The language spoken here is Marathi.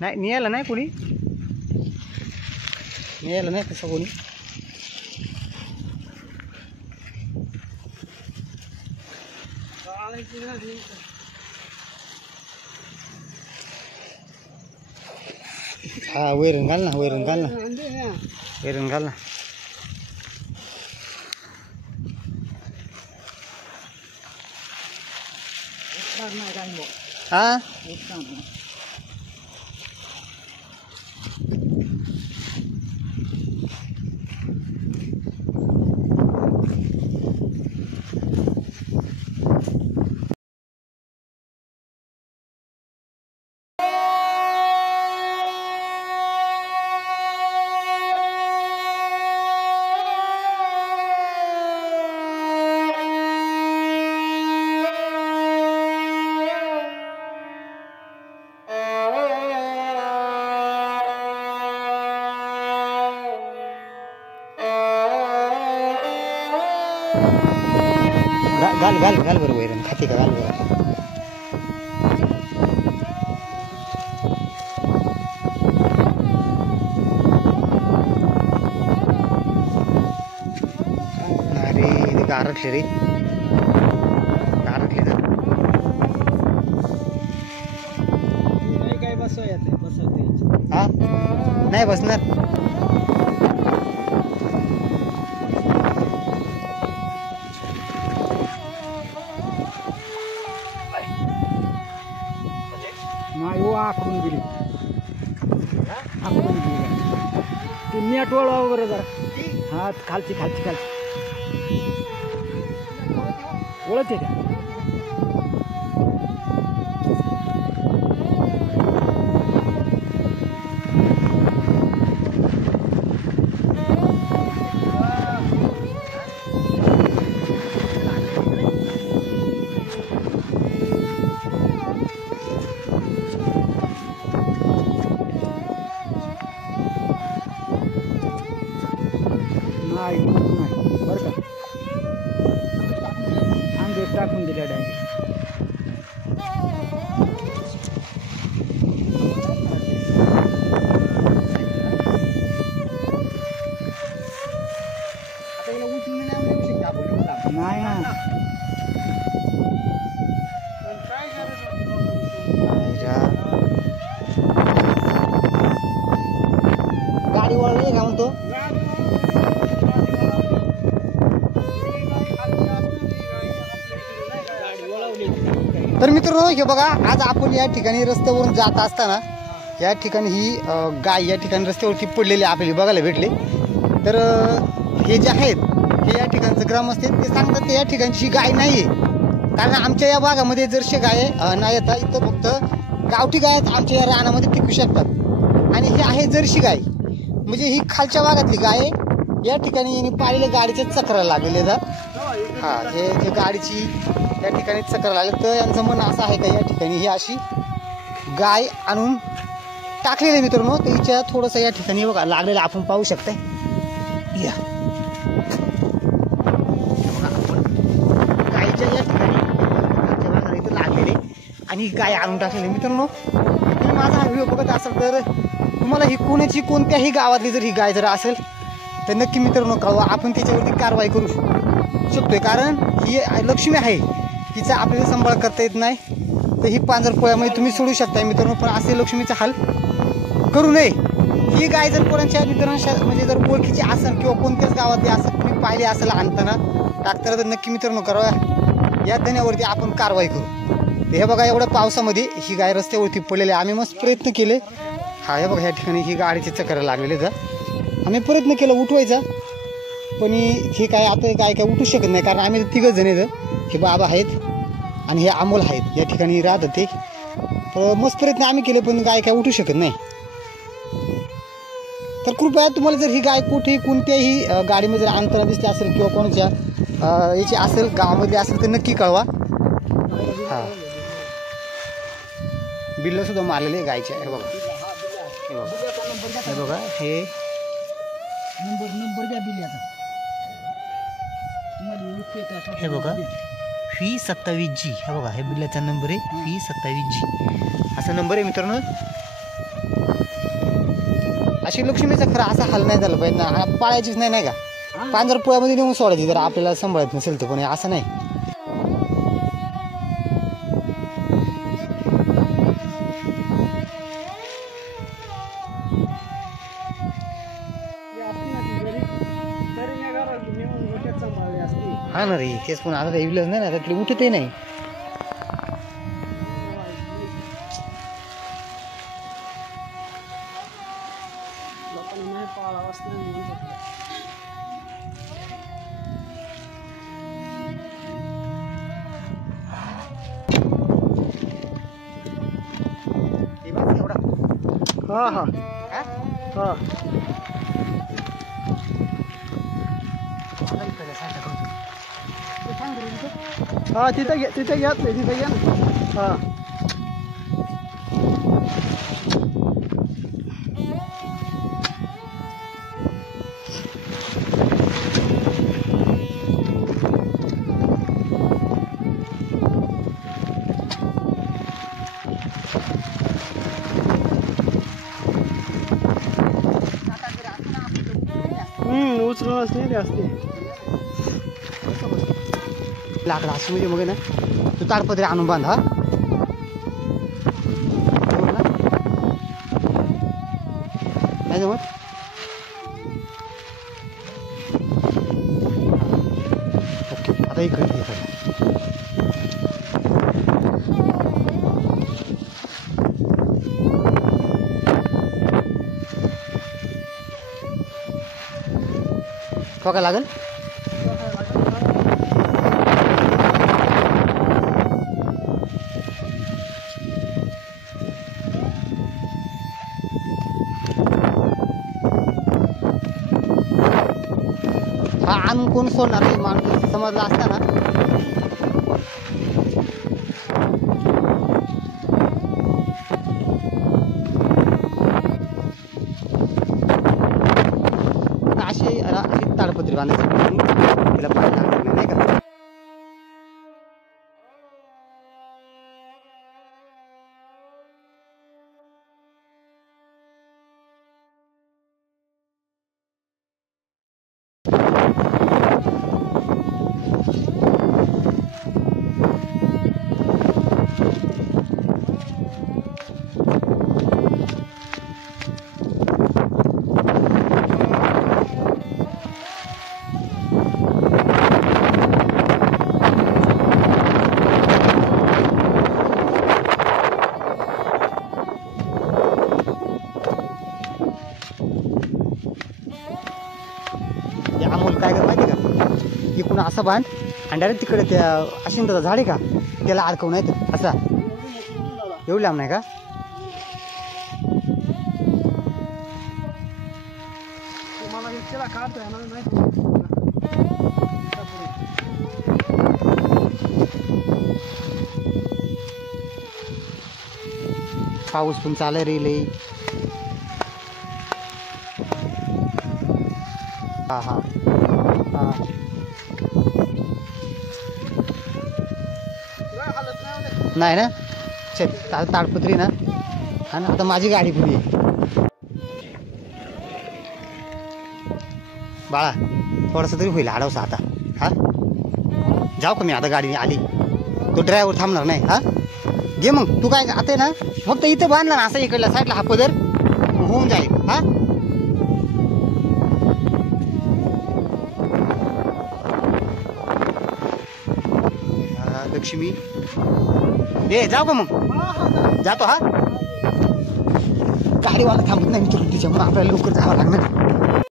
नाही नियाला नाही कोणी नियाला नाही तसं कोणी हा वैरण घाल ना वैरण घाल ना वैरण घाल ना हा घाल घाल घाल बरं वैरण खाते का घाल बरं अरे ఇది गारटले रे गारटले तर काय बसवते हा नाही बसणार आखून गेली आखून गेली ती नेट वळवा बरं जरा हा खालची खालची खालची ओळखते का नाही बरं का आंबे टाकून दिल्या डायरेक्ट नाही ना गाडी वळली का म्हणतो तर मित्रांनो हे बघा आज आपण या ठिकाणी रस्त्यावरून जात असताना या ठिकाणी ही गाय या ठिकाणी रस्त्यावरती पडलेली आपल्याला बघायला भेटले तर हे जे आहेत हे या ठिकाणचं ग्रामस्थ आहेत ते सांगतात की या ठिकाणची गाय नाही आहे कारण आमच्या या भागामध्ये जरशी गाय नाही येतात इथं फक्त गावठी गाय आमच्या या रानामध्ये टिकू शकतात आणि हे आहे जर्सी गाय म्हणजे ही खालच्या भागातली गाय या ठिकाणी यांनी पाळलेल्या गाडीच्या चक्राला लागलेले आहेत हा हे जे गाडीची या ठिकाणी चक्र लागले तर यांचं म्हणणं असं आहे का या ठिकाणी ही अशी गाय आणून टाकलेली मित्रांनो तर हिच्या थोडंसं या ठिकाणी बघा लागलेलं आपण पाहू शकताय या आपण गायच्या या ठिकाणी इथं लागलेले आणि गाय आणून टाकलेली मित्रांनो तुम्ही माझा हा व्हिडिओ बघत असाल तर तुम्हाला ही कोणत्याही गावातली जर ही गाय जर असेल तर नक्की मित्रांनो कळवा आपण त्याच्यावरती कारवाई करू शकतोय कारण ही लक्ष्मी आहे तिचा आपल्याला सांभाळ करता येत नाही तर ही पांजरपोळ्यामध्ये तुम्ही सोडू शकता मित्रांनो पण असे लक्ष्मीचा हाल करू नये ही गाय जर कोणाच्या मित्रांच्या म्हणजे जर ओळखीची असेल किंवा कोणत्याच गावातली असेल तुम्ही पाहिली असेल आणताना टाकताना तर नक्की मित्रांनो करावा या धन्यावरती आपण कारवाई करू हे बघा एवढ्या पावसामध्ये ही गाय रस्त्यावरती पडलेली आम्ही मस्त प्रयत्न केले हा हे बघा या ठिकाणी ही गाडीचे चक्र लागलेले तर आम्ही प्रयत्न केला उठवायचा पण हे काय आता गाय काय उठू शकत नाही कारण आम्ही तिघच जण येतं हे बाबा आहेत आणि हे अमोल आहेत या ठिकाणी राहत होते तर मस्त प्रयत्न आम्ही केले पण गाय काय उठू शकत नाही तर कृपया तुम्हाला जर ही गाय कुठेही कोणत्याही गाडीमध्ये जर आणताना दिसली असेल किंवा कोणाच्या याची असेल गावामध्ये असेल तर नक्की कळवा हां बिल्ल सुद्धा मारलेले गायचे हे बघा हे बघा हे नंबर द्या बिल हे बघा V27G हा बघा हे बिल्लाचा नंबर आहे V27G असा नंबर आहे मित्रांनो अशी लक्ष्मीचा खरं असा हाल नाही झाला पाहिजे ना, पाळायचीच नाही नाही का. पांढरपुळ्यामध्ये नेऊन सोडायची जर आपल्याला सांभाळत नसेल तर, पण असं नाही. हा ना रे, तेच. पण आता इवलंच नाही ना, त्यातली उठतही नाही. हा हा हा हा तिथे घ्या तिथे घ्या ना. हा उचलूनच नाही ते असते लाकडं असं म्हणजे मग ना तू ताडपत्री आणून बांध. हा नाही जमत. ओके, आता इकडे काय लागेल. हा आणून कोण सोडणार आहे माणूस समजला असता ना. अशी ताडपत्री बांधायची, तिला पाणी लागणार नाही का. अमोल काय कर माहिती का, इकडून असा बांध आणि डायरेक्ट तिकडे त्या अशिंताचा झाड आहे का त्याला अडकवून येतं असा. एवढं लांब नाही का. पाऊस पण चालय रे लई. हा हा हा नाही ना. ताडपत्री ना. हा ना, आता माझी गाडी पुढे बाळा, थोडंसं तरी होईल आडवसा आता. हा जाऊ का मी आता, गाडी आली. तो ड्रायव्हर थांबणार नाही. हा घे मग तू काय आता ना, फक्त इथे बांधला ना असं इकडल्या साईडला हा पदर होऊन जाईल. हा लक्ष्मी ए जाऊ का मग. जातो. हा गाडीवाला थांबत नाही मित्र, त्याच्यामुळे आपल्याला लवकर जावं लागणार.